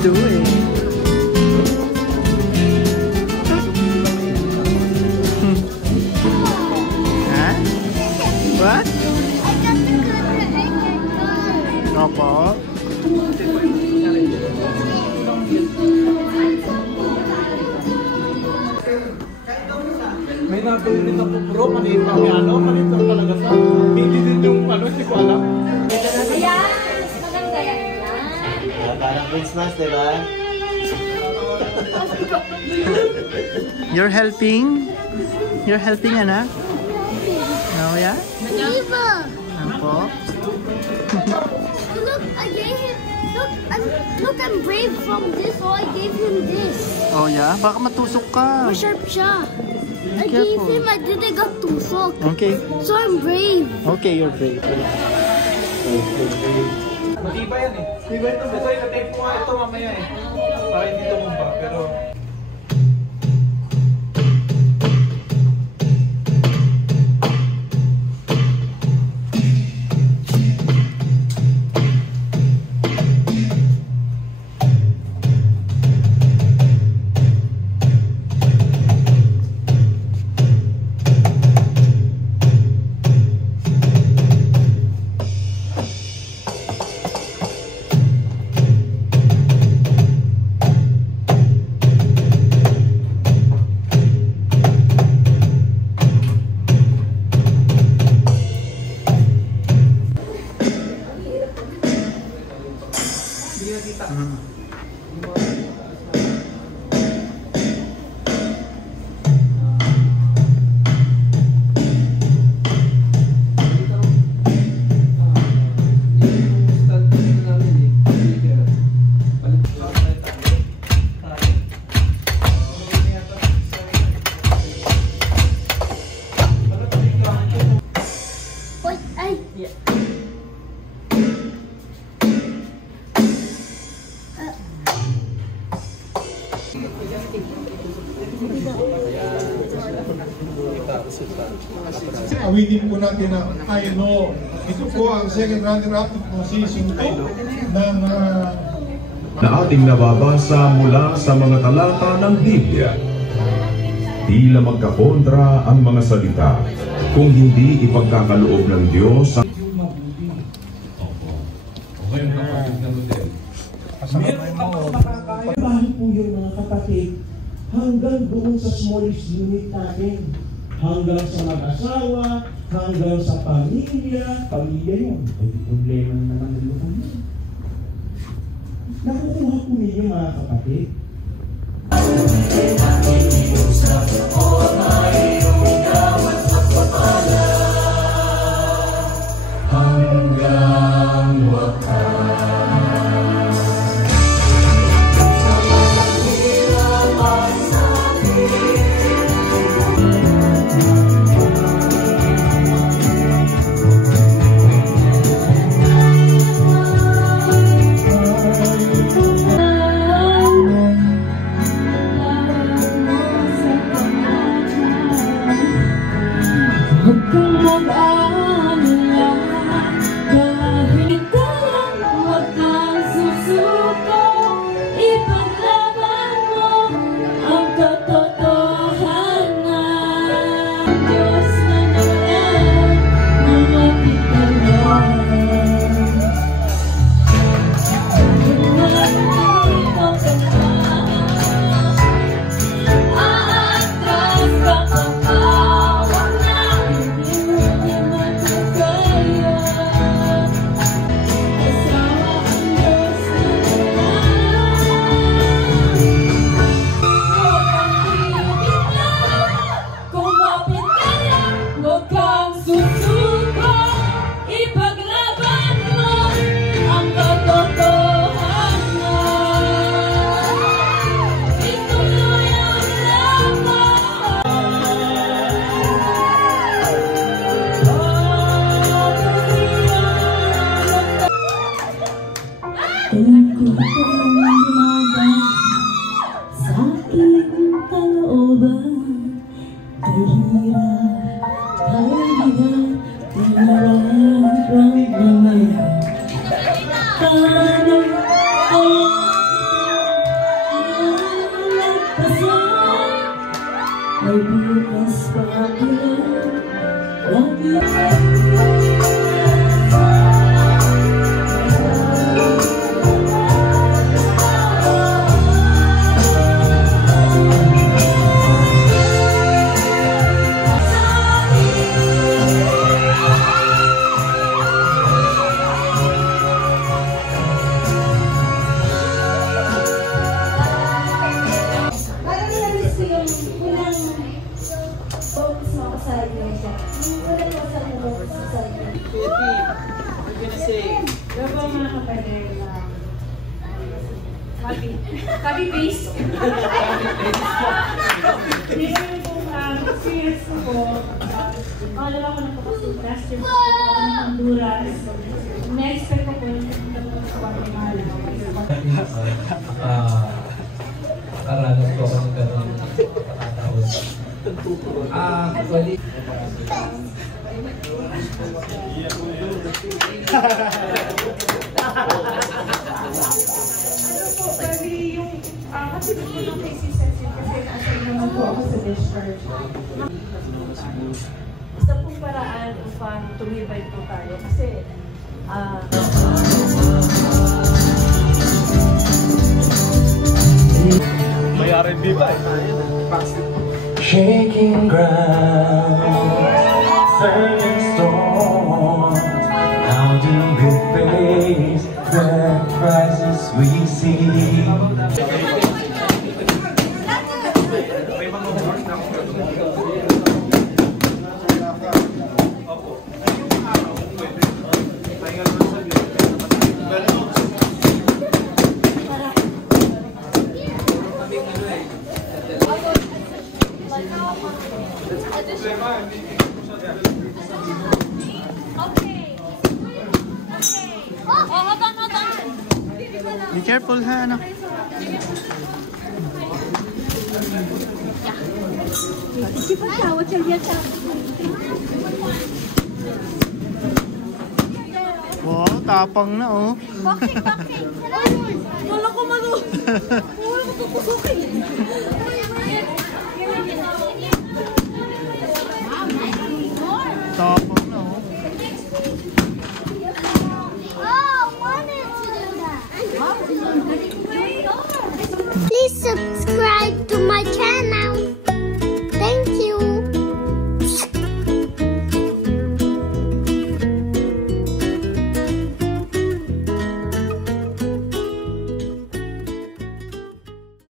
doing? Huh? What? I got the gun and I got Opo. May natuloy ako bro, maliit na ano, maliit na talaga sa hindi din yung ano, hindi ko alam. Ayan! Maganda yan. Parang Christmas, diba? You're helping? You're helping, anak? Oh, yeah? Eva! Opo. Look, I gave him. Look, I'm brave from this, so I gave him this. Oh, yeah? Baka matusok ka. Masharp siya. I Careful. gave him, I didn't got tusok. Okay. So I'm brave. Okay, you're brave. Mag-iba yan eh. Iba ito. Ito, itatype ko nga ito mamaya eh. Para hindi tumumba, pero... Awitin po natin na I know. Ito po ang second runner-up po si Sinto ng na ating nababasa mula sa mga talata ng Biblia. Tila magkakontra ang mga salita kung hindi ipagkakaloob ng Diyos ang Bahay po yun mga kapatid, hanggang doon sa smallest unit natin, hanggang sa mag-asawa, hanggang sa pamilya yun. Ay, problema na naman ng lupa yun. Nakukuha po ninyo mga kapatid. Hanggang wakas. Diba po mga kapatid, copy paste. Hindi kami po serious po. Pangalawa ko nakapasok last year po ako ng Honduras. Na-expect ko po yung sa Guatemala. Nakaranas ko ako ng gano'n pagkakataon. Actually, Sabi yung, kasi po yung cases sensitive kasi na-assign naman po ako sa discharge. Isa pong paraan upang tumibay po tayo kasi may R&B ba eh? Shaking ground, turning storms. How do we face the crisis we see? Be careful ha, anak. Wow, tapang na oh. Boxing. Wala ko malo. Wala ko pupusukin. Tapang na oh. Oh, I wanted to do that. Please subscribe.